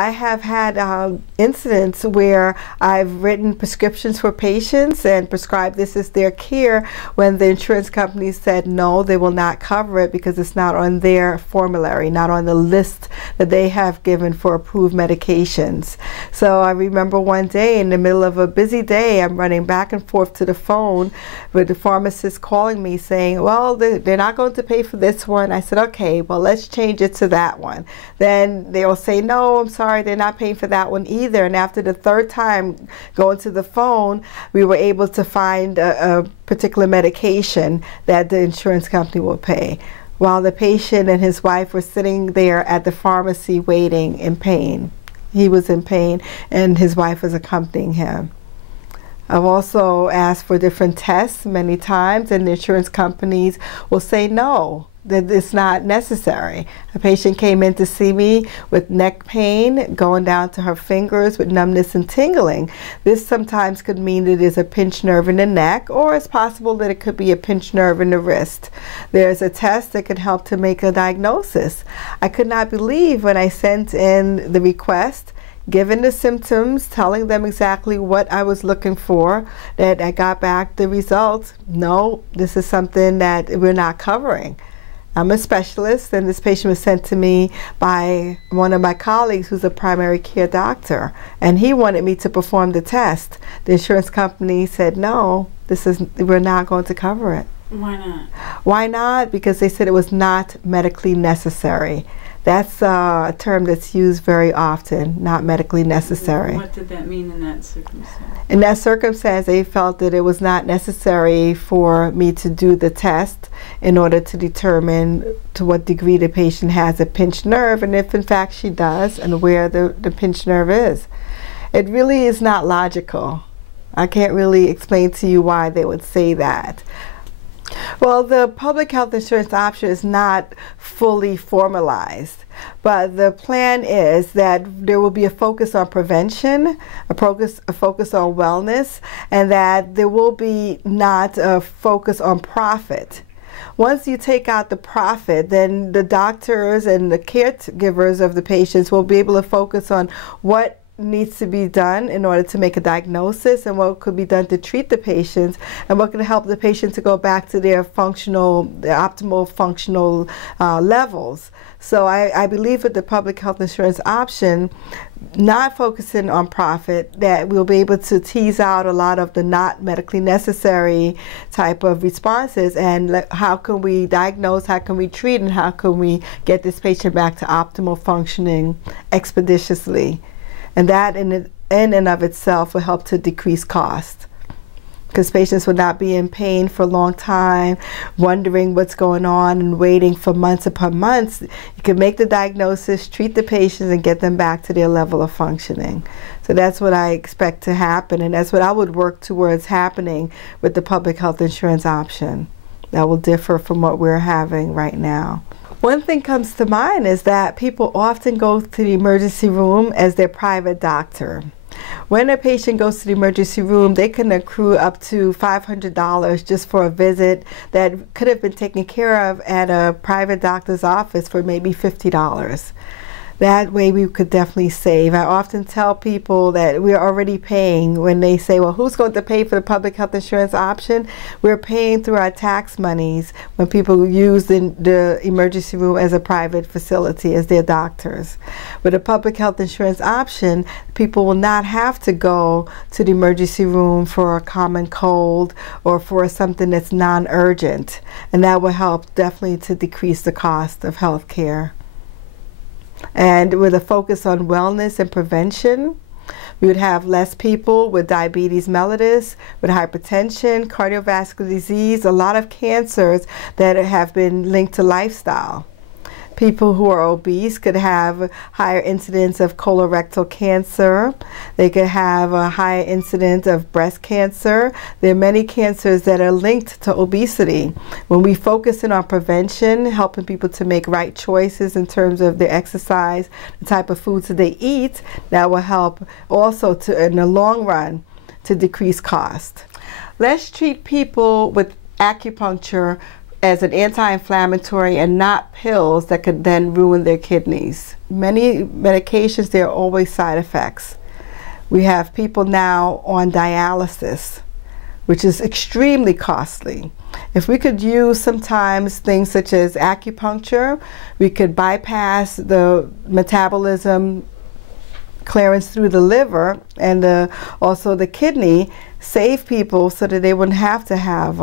I have had incidents where I've written prescriptions for patients and prescribed this as their care when the insurance company said no, they will not cover it because it's not on their formulary, not on the list that they have given for approved medications. So I remember one day in the middle of a busy day, I'm running back and forth to the phone with the pharmacist calling me saying, well, they're not going to pay for this one. I said, okay, well, let's change it to that one. Then they'll say, no, I'm sorry, they're not paying for that one either. And after the third time going to the phone, we were able to find a particular medication that the insurance company will pay, while the patient and his wife were sitting there at the pharmacy waiting in pain. He was in pain and his wife was accompanying him. I've also asked for different tests many times, and the insurance companies will say no, that it's not necessary. A patient came in to see me with neck pain going down to her fingers with numbness and tingling. This sometimes could mean that there's a pinched nerve in the neck, or it's possible that it could be a pinched nerve in the wrist. There's a test that could help to make a diagnosis. I could not believe when I sent in the request, given the symptoms, telling them exactly what I was looking for, that I got back the results. No, this is something that we're not covering. I'm a specialist, and this patient was sent to me by one of my colleagues who's a primary care doctor, and he wanted me to perform the test. The insurance company said, no, we're not going to cover it. Why not? Why not? Because they said it was not medically necessary. That's a term that's used very often, not medically necessary. What did that mean in that circumstance? In that circumstance, they felt that it was not necessary for me to do the test in order to determine to what degree the patient has a pinched nerve, and if in fact she does, and where the pinched nerve is. It really is not logical. I can't really explain to you why they would say that. Well, the public health insurance option is not fully formalized, but the plan is that there will be a focus on prevention, a focus on wellness, and that there will be not a focus on profit. Once you take out the profit, then the doctors and the caregivers of the patients will be able to focus on what needs to be done in order to make a diagnosis, and what could be done to treat the patients, and what can help the patient to go back to their optimal functional levels. So I believe with the public health insurance option, not focusing on profit, that we'll be able to tease out a lot of the not medically necessary type of responses, and how can we diagnose, how can we treat, and how can we get this patient back to optimal functioning expeditiously. And that in and of itself will help to decrease cost, because patients will not be in pain for a long time, wondering what's going on and waiting for months upon months. You can make the diagnosis, treat the patients, and get them back to their level of functioning. So that's what I expect to happen, and that's what I would work towards happening with the public health insurance option. That will differ from what we're having right now. One thing comes to mind is that people often go to the emergency room as their private doctor. When a patient goes to the emergency room, they can accrue up to $500 just for a visit that could have been taken care of at a private doctor's office for maybe $50. That way we could definitely save. I often tell people that we're already paying when they say, well, who's going to pay for the public health insurance option? We're paying through our tax monies when people use the emergency room as a private facility, as their doctors. With a public health insurance option, people will not have to go to the emergency room for a common cold or for something that's non-urgent. And that will help definitely to decrease the cost of health care. And with a focus on wellness and prevention, we would have less people with diabetes mellitus, with hypertension, cardiovascular disease, a lot of cancers that have been linked to lifestyle. People who are obese could have higher incidence of colorectal cancer. They could have a higher incidence of breast cancer. There are many cancers that are linked to obesity. When we focus in on prevention, helping people to make right choices in terms of their exercise, the type of foods that they eat, that will help also to, in the long run, to decrease cost. Let's treat people with acupuncture as an anti-inflammatory and not pills that could then ruin their kidneys. Many medications, there are always side effects. We have people now on dialysis, which is extremely costly. If we could use sometimes things such as acupuncture, we could bypass the metabolism clearance through the liver and also the kidney, save people so that they wouldn't have to have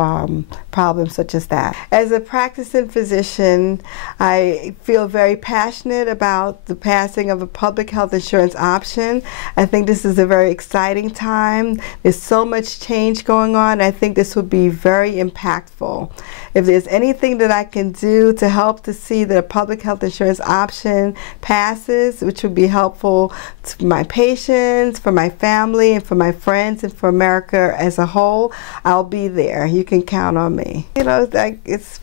problems such as that. As a practicing physician, I feel very passionate about the passing of a public health insurance option. I think this is a very exciting time. There's so much change going on. I think this would be very impactful. If there's anything that I can do to help to see that a public health insurance option passes, which would be helpful to my patients, for my family, and for my friends, and for America as a whole, I'll be there. You can count on me. You know,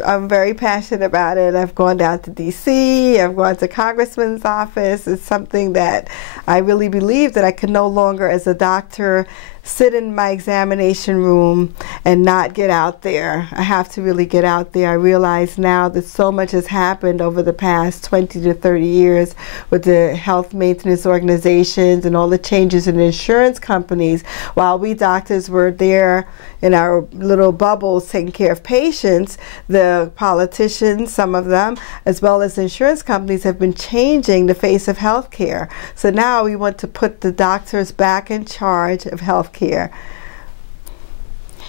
I'm very passionate about it. I've gone down to DC, I've gone to Congressman's office. It's something that I really believe that I can no longer, as a doctor, sit in my examination room and not get out there. I have to really get out there. I realize now that so much has happened over the past 20 to 30 years with the health maintenance organizations and all the changes in insurance companies. While we doctors were there in our little bubbles taking care of patients, the politicians, some of them, as well as insurance companies, have been changing the face of healthcare. So now we want to put the doctors back in charge of healthcare.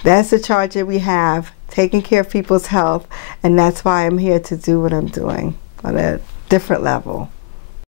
That's the charge that we have, taking care of people's health, and that's why I'm here to do what I'm doing on a different level.